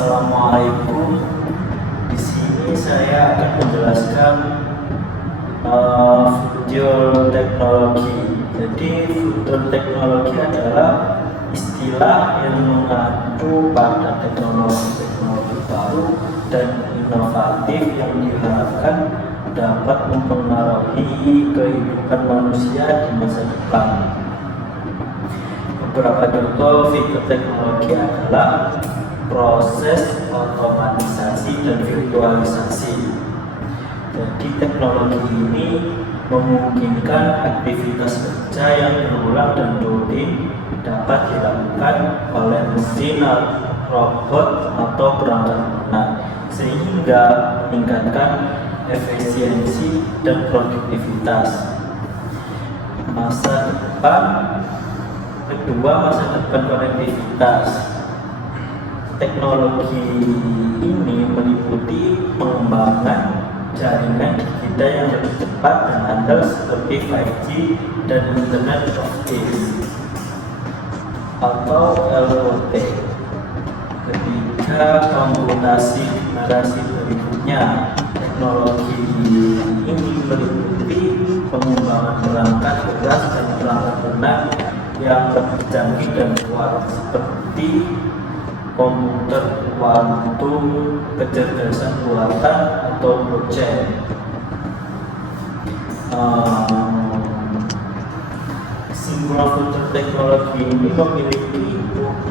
Assalamualaikum. Di sini saya akan menjelaskan future teknologi. Jadi future teknologi adalah istilah yang mengacu pada teknologi baru dan inovatif yang diharapkan dapat mempengaruhi kehidupan manusia di masa depan. Beberapa contoh fitur teknologi adalah proses otomatisasi dan virtualisasi. Jadi teknologi ini memungkinkan aktivitas kerja yang berulang dan rutin dapat dilakukan oleh mesin, robot atau perangkat lunak, sehingga meningkatkan efisiensi dan produktivitas. Masa depan konektivitas. Teknologi ini meliputi pengembangan jaringan digital yang lebih cepat dan andal seperti 5G dan Internet of Things atau IoT. Ketiga, komputasi generasi berikutnya. Teknologi ini meliputi pengembangan perangkat keras dan perangkat lunak yang lebih canggih dan kuat seperti komputer kuantum, kecerdasan buatan atau blockchain. Singular future teknologi ini memiliki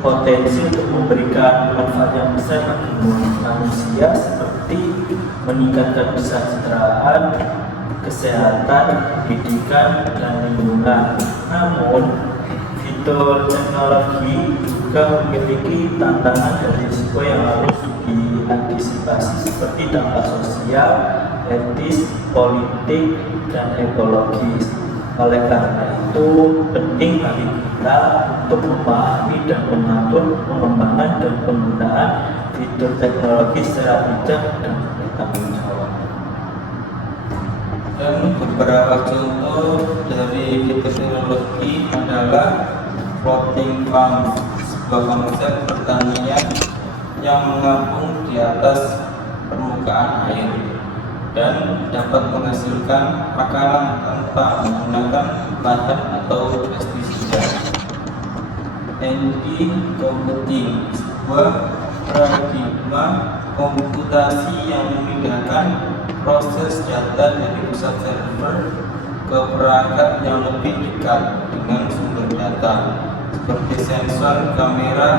potensi untuk memberikan manfaat yang besar bagi manusia seperti meningkatkan kesejahteraan, kesehatan, pendidikan, dan lingkungan. Namun, fitur teknologi juga memiliki tantangan dan risiko yang harus diantisipasi seperti dampak sosial, etis, politik, dan ekologis. Oleh karena itu, penting bagi kita untuk memahami dan mengatur pengembangan dan penggunaan fitur teknologi secara bijak dan bertanggung jawab. Dan beberapa contoh dari fitur teknologi adalah floating farm, sebuah konsep pertanian yang mengapung di atas permukaan air dan dapat menghasilkan makanan tanpa menggunakan lahan atau pestisida. Computing, sebuah paradigma komputasi yang memindahkan proses data dari pusat server ke perangkat yang lebih dekat dengan sumber data seperti sensor, kamera,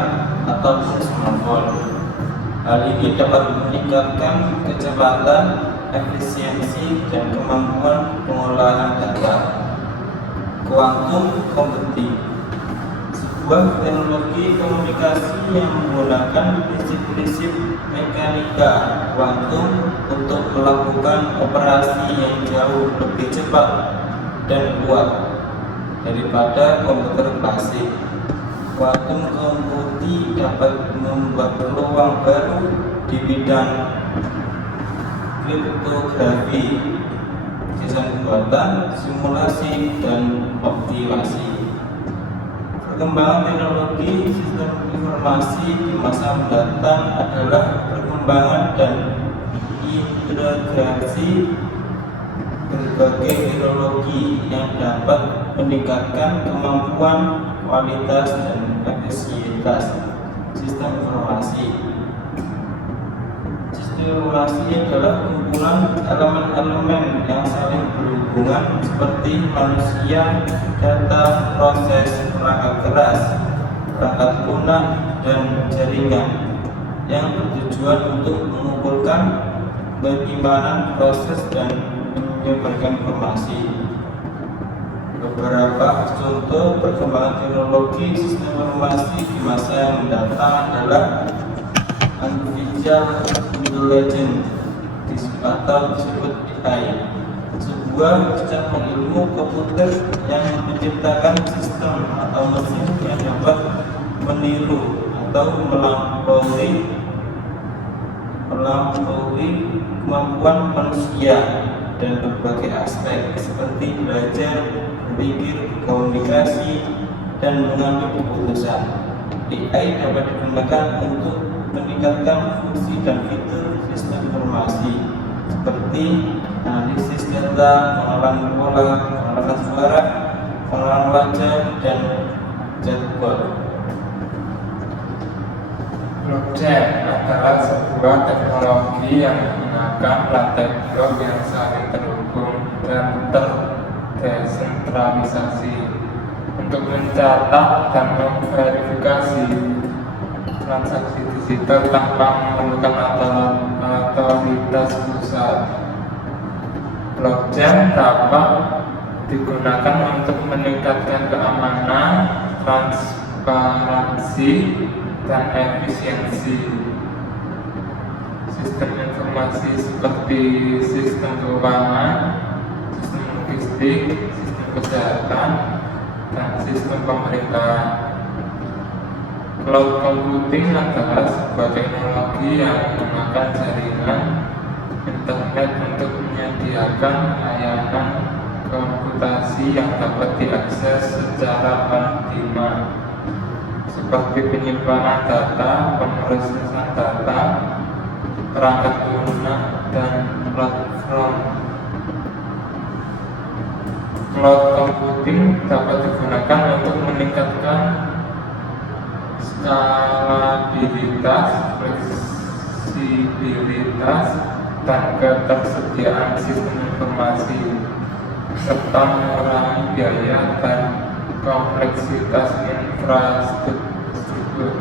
ataupun smartphone. Hal ini dapat meningkatkan kecepatan, efisiensi, dan kemampuan pengolahan data. Quantum computing, sebuah teknologi komunikasi yang menggunakan prinsip-prinsip mekanika kuantum untuk melakukan operasi yang jauh lebih cepat dan kuat daripada komputer klasik. Quantum computing dapat membuat peluang baru di bidang kriptografi, desain buatan, simulasi, dan optimasi. Perkembangan teknologi sistem informasi di masa mendatang adalah perkembangan dan integrasi berbagai teknologi yang dapat meningkatkan kemampuan, kualitas, dan efisiensi sistem informasi. Sistem informasi adalah kumpulan elemen-elemen yang saling berhubungan seperti manusia, data, proses, perangkat keras, perangkat lunak, dan jaringan yang bertujuan untuk mengumpulkan, penyimpanan, proses, dan menyebarkan informasi. Beberapa contoh perkembangan teknologi sistem informasi di masa yang mendatang adalah artificial intelligence atau disebut AI, sebuah cabang ilmu komputer yang menciptakan sistem atau mesin yang dapat meniru atau melampaui kemampuan manusia dan berbagai aspek seperti belajar, berpikir, komunikasi, dan mengambil keputusan. AI dapat digunakan untuk pendidikan meningkatkan fungsi dan fitur sistem informasi seperti analisis data, pengolahan pola, pengolahan suara, pengolahan wajah, dan chatbot. Blockchain adalah sebuah teknologi yang menggunakan rantai blok yang saling terhubung dan terdesentralisasi untuk mencatat dan memverifikasi transaksi digital tanpa memerlukan otoritas pusat. Blockchain dapat digunakan untuk meningkatkan keamanan, transparansi, dan efisiensi sistem informasi seperti sistem keuangan, sistem logistik, sistem kesehatan, dan sistem pemerintahan. Cloud computing adalah sebuah teknologi yang menggunakan jaringan internet untuk menyediakan layanan komputasi yang dapat diakses secara on-demand, seperti penyimpanan data, pemrosesan data, perangkat lunak, dan platform. Cloud computing dapat digunakan untuk meningkatkan skalabilitas, fleksibilitas, dan ketersediaan sistem informasi, serta mengurangi biaya dan kompleksitas infrastruktur.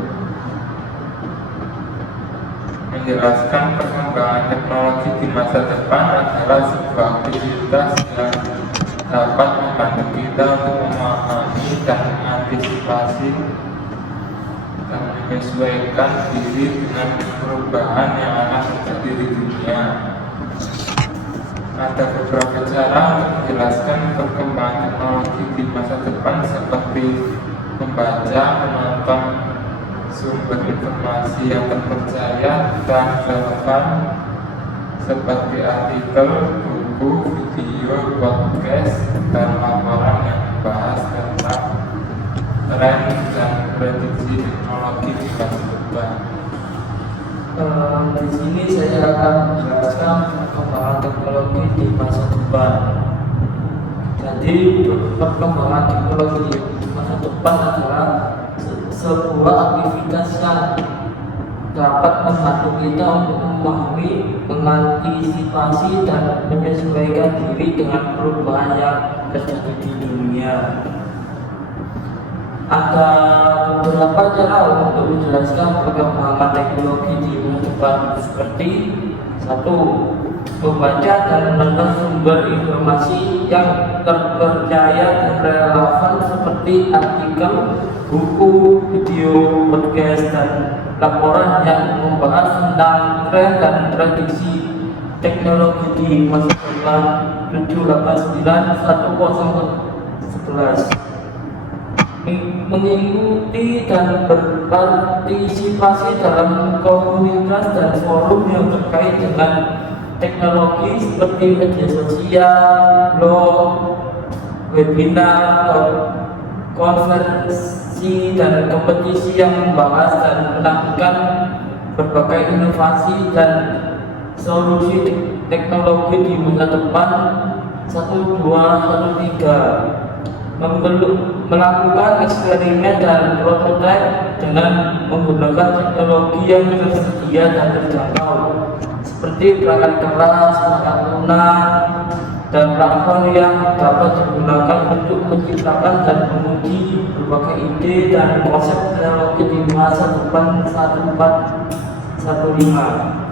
Menjelaskan perkembangan teknologi di masa depan adalah sebuah aktivitas yang dapat membantu kita untuk memahami dan mengantisipasi dan menyesuaikan diri dengan perubahan yang akan terjadi di dunia. Ada beberapa cara untuk menjelaskan perkembangan teknologi di masa depan, seperti membaca, menonton sumber informasi yang terpercaya dan relevan seperti artikel, buku, video, podcast, dan laporan yang membahas tentang tren dan prediksi teknologi di masa depan. Di sini saya akan menjelaskan perkembangan teknologi di masa depan. Jadi perkembangan teknologi di masa depan adalah sebuah aktivitas yang dapat membantu kita untuk memahami, mengantisipasi, dan menyesuaikan diri dengan perubahan yang terjadi di dunia. Ada beberapa cara untuk menjelaskan perkembangan teknologi di masa depan, seperti 1. Membaca dan menonton sumber informasi yang terpercaya dan relevan seperti artikel, buku, video, podcast, dan laporan yang membahas tentang tren dan prediksi teknologi di masa depan. 7891011 mengikuti dan berpartisipasi dalam komunitas dan forum yang terkait dengan teknologi seperti media sosial, blog, webinar, konferensi, dan kompetisi yang membahas dan menampilkan berbagai inovasi dan solusi teknologi di masa depan. 1213 melakukan eksperimen dan prototipe dengan menggunakan teknologi yang tersedia dan terjangkau, seperti perangkat keras, perangkat lunak, dan platform yang dapat digunakan untuk menciptakan dan menguji berbagai ide dan konsep teknologi di masa depan. 1415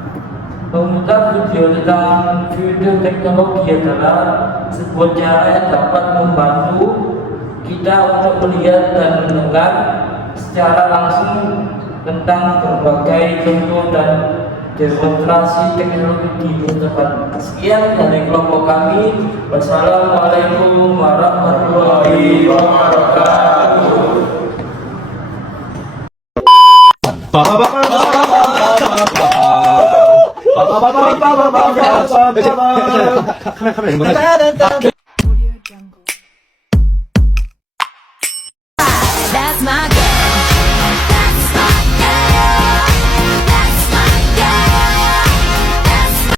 memutar video tentang video teknologi adalah sebuah cara yang dapat membantu kita untuk melihat dan mendengar secara langsung tentang berbagai contoh dan demonstrasi teknologi di masa depan. Sekian dari kelompok kami. Wassalamualaikum warahmatullahi wabarakatuh.